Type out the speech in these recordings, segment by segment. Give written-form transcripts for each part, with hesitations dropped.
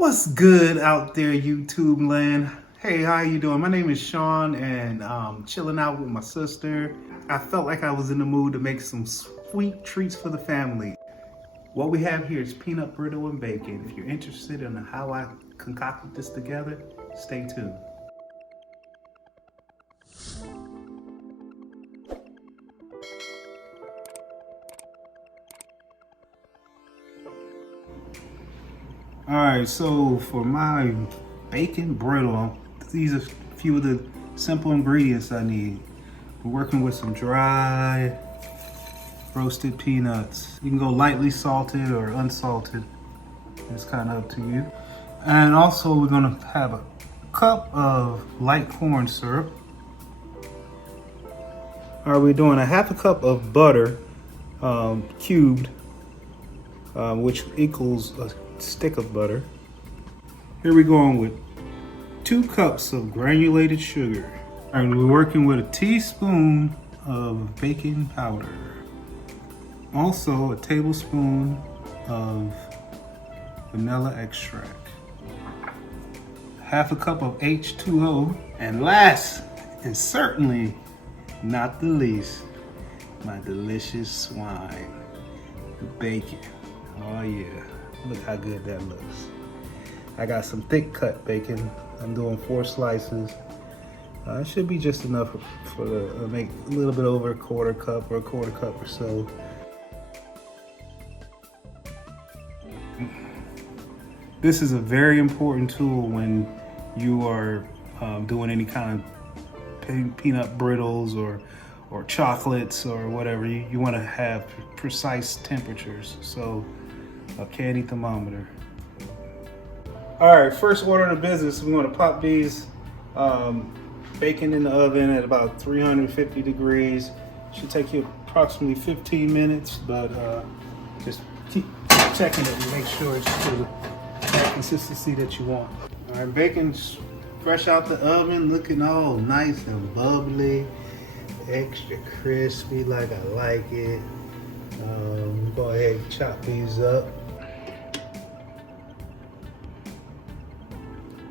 What's good out there, YouTube land? Hey, how you doing? My name is Sean, and chilling out with my sister. I felt like I was in the mood to make some sweet treats for the family. What we have here is peanut brittle and bacon. If you're interested in how I concocted this together, stay tuned. All right, so for my bacon brittle, these are a few of the simple ingredients I need. We're working with some dry roasted peanuts. You can go lightly salted or unsalted. It's kind of up to you. And also we're gonna have a cup of light corn syrup. All right, we're doing a half a cup of butter, cubed, which equals a stick of butter. Here we're going with 2 cups of granulated sugar. All right, we're working with a teaspoon of baking powder. Also a tablespoon of vanilla extract. Half a cup of H2O. And last, and certainly not the least, my delicious swine, the bacon. Oh yeah. Look how good that looks. I got some thick cut bacon. I'm doing 4 slices. It should be just enough for the make a little bit over a quarter cup or so. This is a very important tool when you are doing any kind of peanut brittles or chocolates or whatever. You want to have precise temperatures. So a candy thermometer. All right, first order of business, we want to pop these bacon in the oven at about 350 degrees. Should take you approximately 15 minutes, but just keep checking it and make sure it's to that consistency that you want. All right, bacon's fresh out the oven, looking all nice and bubbly, extra crispy like I like it. Go ahead and chop these up.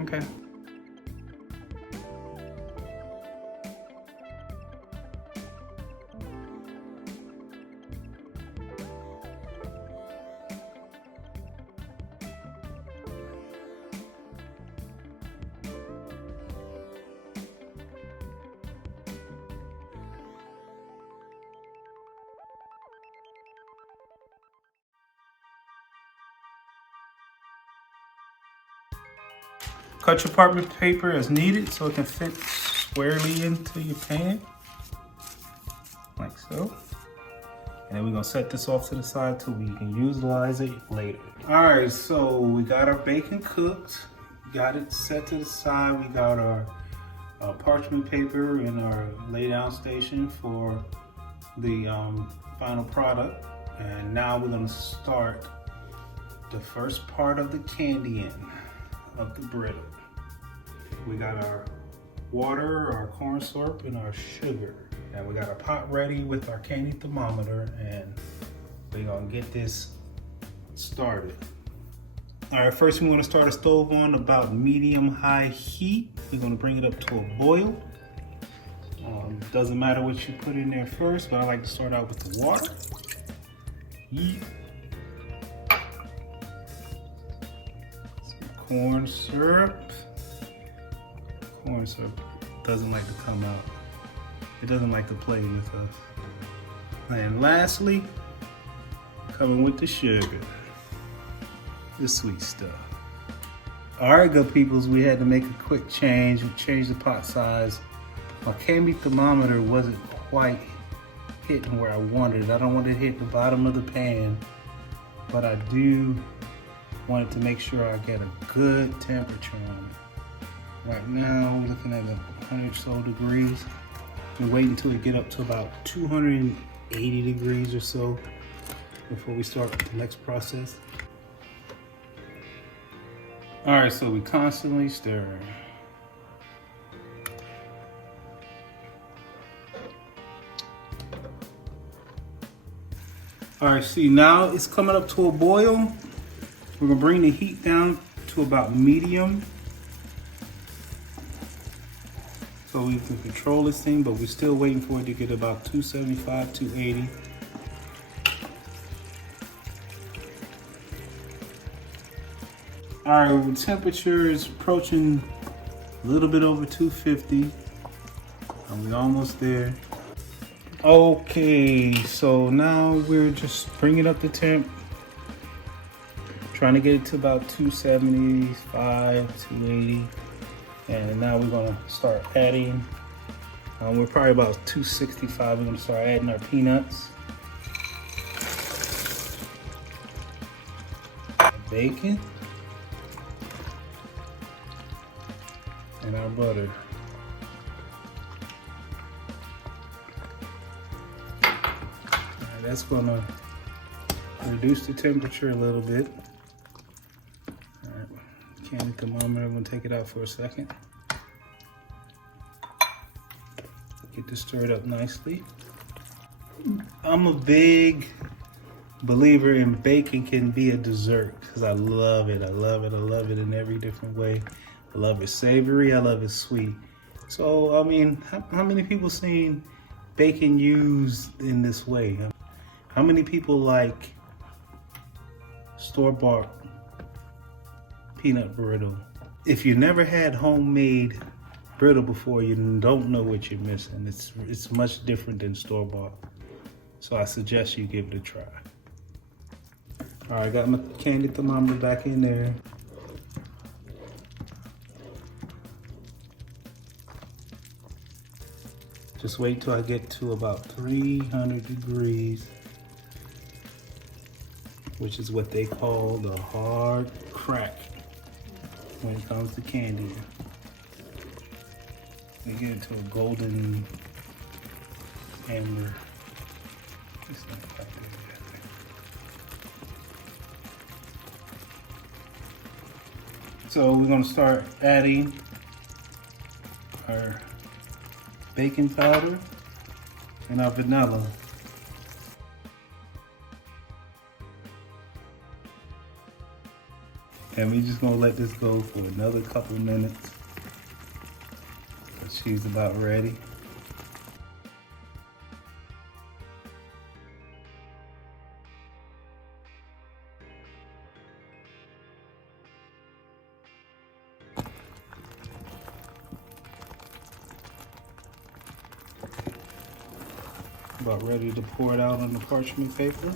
Okay. Cut your parchment paper as needed so it can fit squarely into your pan, like so. And then we're gonna set this off to the side till we can utilize it later. All right, so we got our bacon cooked, got it set to the side. We got our parchment paper in our lay down station for the final product. And now we're gonna start the first part of the candying of the brittle. We got our water, our corn syrup, and our sugar. And we got our pot ready with our candy thermometer, and we're gonna get this started. All right, first we want to start a stove on about medium-high heat. We're gonna bring it up to a boil. Doesn't matter what you put in there first, but I like to start out with the water. Yeah. Corn syrup. Corn syrup doesn't like to come out. It doesn't like to play with us. And lastly, coming with the sugar. The sweet stuff. All right, good peoples, we had to make a quick change. We changed the pot size. My candy thermometer wasn't quite hitting where I wanted it. I don't want it to hit the bottom of the pan, but I do wanted to make sure I get a good temperature on it. Right now, we're looking at 100 or so degrees. We're waiting until we get up to about 280 degrees or so before we start the next process. All right, so we constantly stir. All right, see, now it's coming up to a boil. We're gonna bring the heat down to about medium, so we can control this thing, but we're still waiting for it to get about 275, 280. All right, the temperature is approaching a little bit over 250. And we're almost there. Okay, so now we're just bringing up the temp. Trying to get it to about 275, 280. And now we're gonna start adding, we're probably about 265. We're gonna start adding our peanuts, bacon, and our butter. Alright, that's gonna reduce the temperature a little bit. Candy thermometer, I'm gonna take it out for a second. Get this stirred up nicely. I'm a big believer in bacon can be a dessert because I love it. I love it. I love it in every different way. I love it savory. I love it sweet. So, I mean, how many people seen bacon used in this way? How many people like store-bought peanut brittle? If you never had homemade brittle before, you don't know what you're missing. It's much different than store-bought. So I suggest you give it a try. All right, I got my candy thermometer back in there. Just wait till I get to about 300 degrees, which is what they call the hard crack when it comes to candy. We get it to a golden amber. So we're gonna start adding our baking powder and our vanilla. And we're just gonna let this go for another couple minutes. She's about ready. About ready to pour it out on the parchment paper.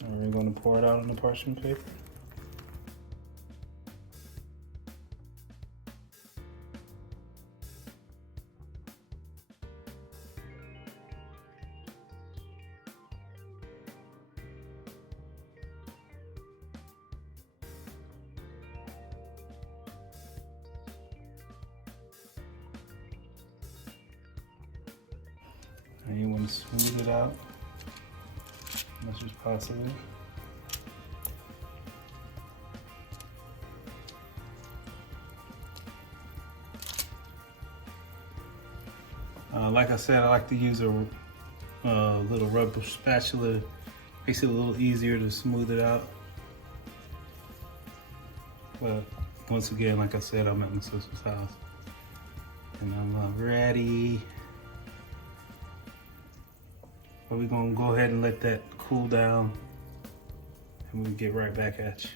And we're going to pour it out on the parchment paper. And you want to smooth it out as much as possible. Like I said, I like to use a little rubber spatula. Makes it a little easier to smooth it out. But once again, like I said, I'm at my sister's house. And I'm ready. But we're gonna go ahead and let that cool down and we'll get right back at you.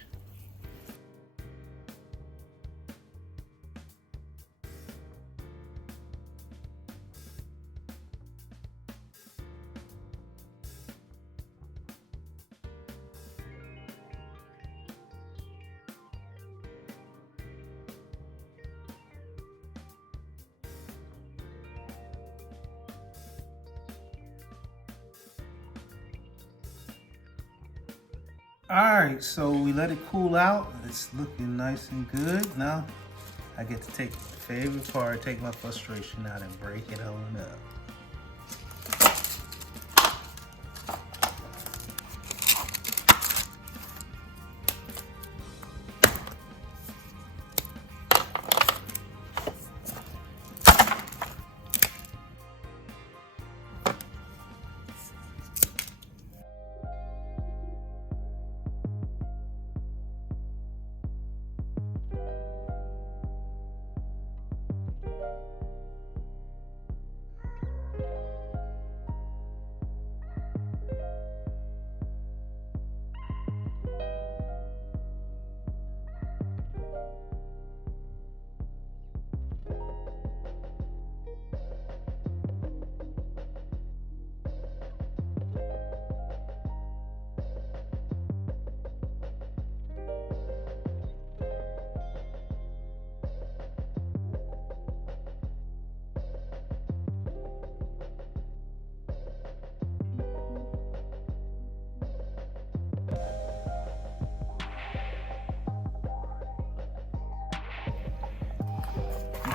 All right, so we let it cool out. It's looking nice and good. Now I get to take the favorite part, take my frustration out and break it on up.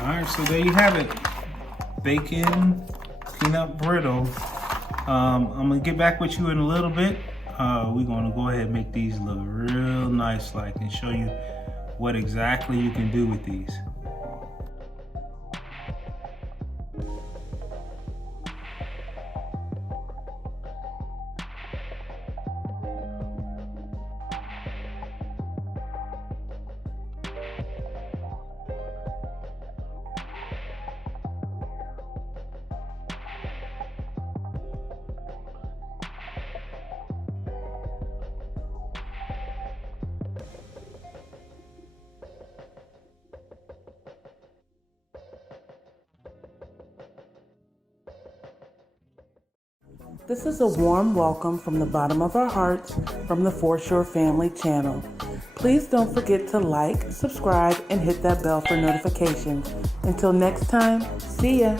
Alright, so there you have it. Bacon Peanut Brittle. I'm gonna get back with you in a little bit. We're gonna go ahead and make these look real nice like and show you what exactly you can do with these. This is a warm welcome from the bottom of our hearts from the Foreshore Family channel. Please don't forget to like, subscribe, and hit that bell for notifications. Until next time, see ya!